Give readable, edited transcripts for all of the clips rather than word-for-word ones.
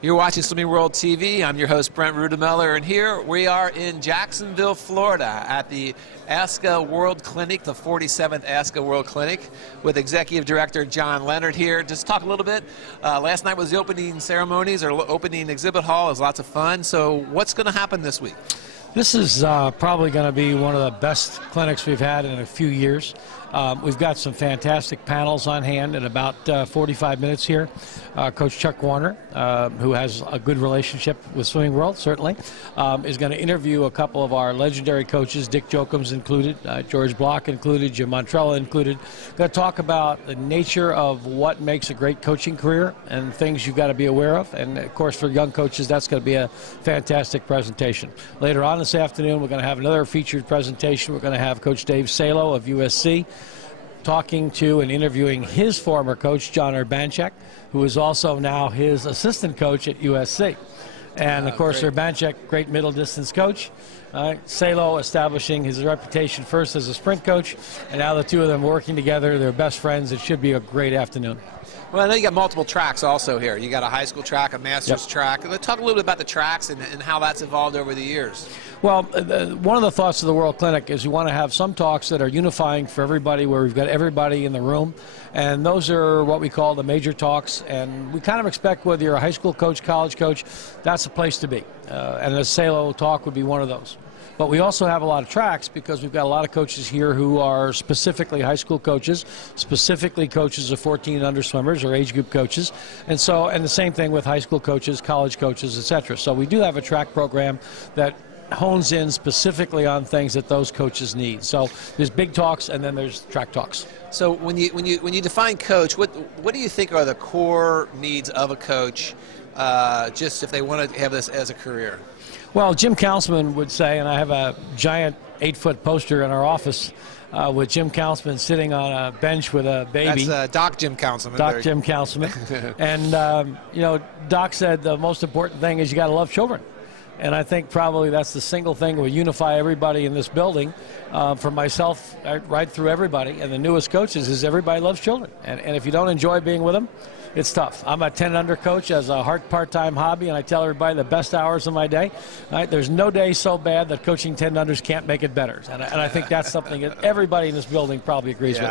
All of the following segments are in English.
You're watching Swimming World TV. I'm your host, Brent Rudemeller, and here we are in Jacksonville, Florida at the ASCA World Clinic, the 47th ASCA World Clinic, with Executive Director John Leonard here. Just talk a little bit. Last night was the opening ceremonies, or opening exhibit hall. It was lots of fun. So what's going to happen this week? This is probably going to be one of the best clinics we've had in a few years. We've got some fantastic panels on hand in about 45 minutes here. Coach Chuck Warner, who has a good relationship with Swimming World, certainly, is going to interview a couple of our legendary coaches, Dick Jokums included, George Block included, Jim Montrella included. Going to talk about the nature of what makes a great coaching career and things you've got to be aware of. And, of course, for young coaches, that's going to be a fantastic presentation. Later on this afternoon, we're going to have another featured presentation. We're going to have Coach Dave Salo of USC talking to and interviewing his former coach, John Urbanchek, who is also now his assistant coach at USC. And, of course, Urbanchek, great middle distance coach. Salo establishing his reputation first as a sprint coach, and now the two of them working together. They're best friends. It should be a great afternoon. Well, I know you got multiple tracks also here. You got a high school track, a master's track. Let's talk a little bit about the tracks and how that's evolved over the years. Well, one of the thoughts of the World Clinic is we want to have some talks that are unifying for everybody, where we've got everybody in the room. And those are what we call the major talks. And we kind of expect whether you're a high school coach, college coach, that's a place to be. And the Salo talk would be one of those. But we also have a lot of tracks because we've got a lot of coaches here who are specifically high school coaches, specifically coaches of 14 and under swimmers or age group coaches. And the same thing with high school coaches, college coaches, etc. So we do have a track program that hones in specifically on things that those coaches need. So there's big talks and then there's track talks. So when you define coach, what do you think are the core needs of a coach, just if they want to have this as a career? Well, Jim Councilman would say, and I have a giant 8-foot poster in our office with Jim Councilman sitting on a bench with a baby. That's Doc Jim Councilman. Doc Jim Councilman. And, you know, Doc said the most important thing is you got to love children. And I think probably that's the single thing that will unify everybody in this building, from myself right through everybody, and the newest coaches, is everybody loves children. And if you don't enjoy being with them, it's tough. I'm a 10 under coach as a part-time hobby, and I tell everybody the best hours of my day. Right? There's no day so bad that coaching 10 unders can't make it better. And I think that's something that everybody in this building probably agrees with.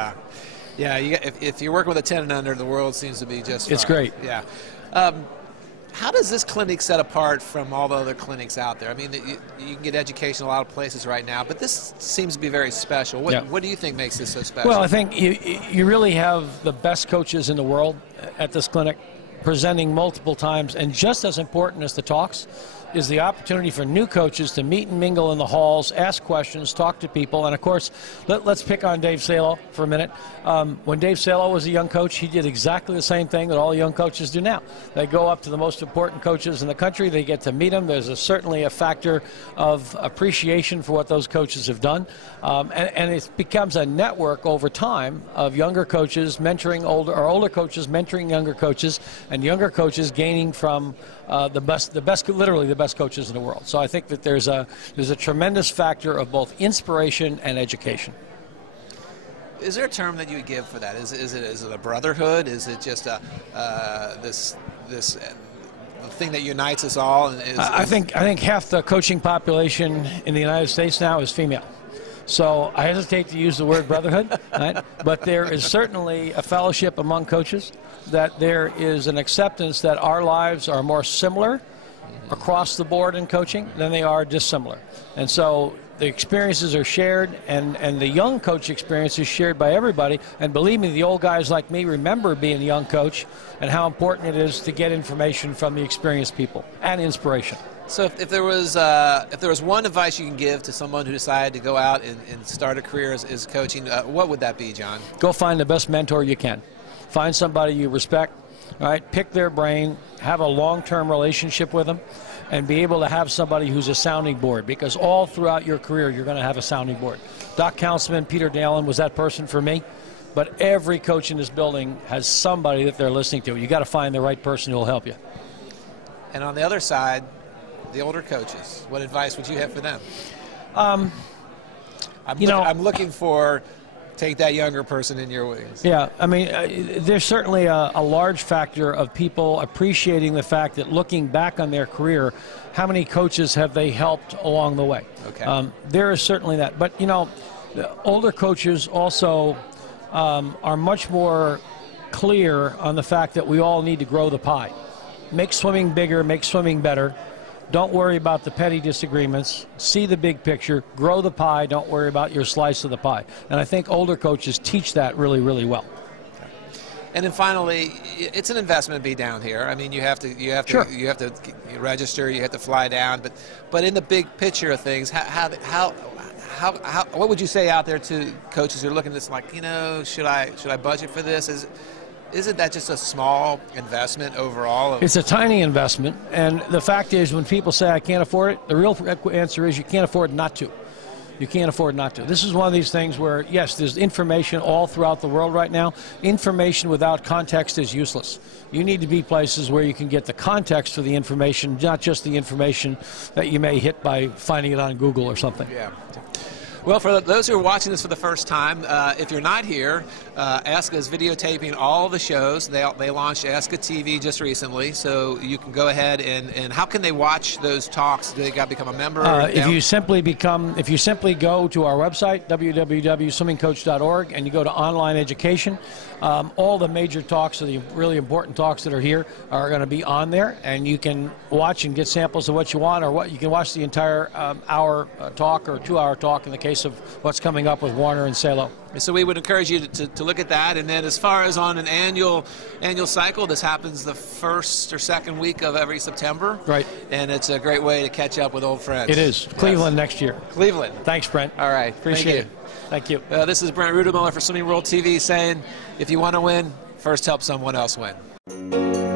Yeah, if you're working with a 10 and under, the world seems to be just fine. It's great. Yeah. How does this clinic set apart from all the other clinics out there? I mean, you can get education in a lot of places right now, but this seems to be very special. What do you think makes this so special? Well, I think you really have the best coaches in the world at this clinic, presenting multiple times, and just as important as the talks is the opportunity for new coaches to meet and mingle in the halls, ask questions, talk to people. And of course, let's pick on Dave Salo for a minute. When Dave Salo was a young coach, he did exactly the same thing that all young coaches do now. They go up to the most important coaches in the country, they get to meet them. There's certainly a factor of appreciation for what those coaches have done. And it becomes a network over time of younger coaches mentoring older coaches mentoring younger coaches, and younger coaches gaining from literally the best coaches in the world. So I think that there's a tremendous factor of both inspiration and education. Is there a term that you would give for that? Is it a brotherhood? Is it just this thing that unites us all? I think half the coaching population in the United States now is female. So I hesitate to use the word brotherhood, right? But there is certainly a fellowship among coaches, that there is an acceptance that our lives are more similar across the board in coaching than they are dissimilar. And so the experiences are shared, and the young coach experience is shared by everybody. And believe me, the old guys like me remember being a young coach and how important it is to get information from the experienced people and inspiration. So if there was one advice you can give to someone who decided to go out and start a career as coaching, what would that be, John? Go find the best mentor you can. Find somebody you respect, right? Pick their brain, have a long-term relationship with them, and be able to have somebody who's a sounding board, because all throughout your career you're going to have a sounding board. Doc Councilman, Peter Dalen was that person for me, but every coach in this building has somebody that they're listening to. You got to find the right person who will help you. And on the other side, the older coaches, what advice would you have for them? I'm looking for take that younger person in your wings. Yeah, I mean, there's certainly a large factor of people appreciating the fact that looking back on their career, how many coaches have they helped along the way? Okay. There is certainly that. But, you know, the older coaches also are much more clear on the fact that we all need to grow the pie. Make swimming bigger, make swimming better. Don't worry about the petty disagreements. See the big picture. Grow the pie. Don't worry about your slice of the pie. And I think older coaches teach that really, really well. And then finally, it's an investment to be down here. I mean, you have to Sure. you have to register, you have to fly down. But in the big picture of things, how what would you say out there to coaches who are looking at this like, you know, should I budget for this? Isn't that just a small investment overall? It's a tiny investment, and the fact is when people say I can't afford it, the real answer is you can't afford not to. You can't afford not to. This is one of these things where, yes, there's information all throughout the world right now. Information without context is useless. You need to be places where you can get the context for the information, not just the information that you may hit by finding it on Google or something. Yeah. Well, for those who are watching this for the first time, if you're not here, ASCA is videotaping all the shows. They launched ASCA TV just recently, so you can go ahead and how can they watch those talks? Do they got to become a member? If you simply go to our website, www.swimmingcoach.org, and you go to online education, all the major talks, the really important talks that are here, are going to be on there, and you can watch and get samples of what you want, or what you can watch the entire hour talk or 2-hour talk in the case of what's coming up with Warner and Salo. So we would encourage you to look at that. And then as far as on an annual cycle, this happens the first or second week of every September. Right. And it's a great way to catch up with old friends. It is. Cleveland next year. Cleveland. Thanks, Brent. All right. Appreciate it. Thank you. This is Brent Rudemiller for Swimming World TV saying, if you want to win, first help someone else win.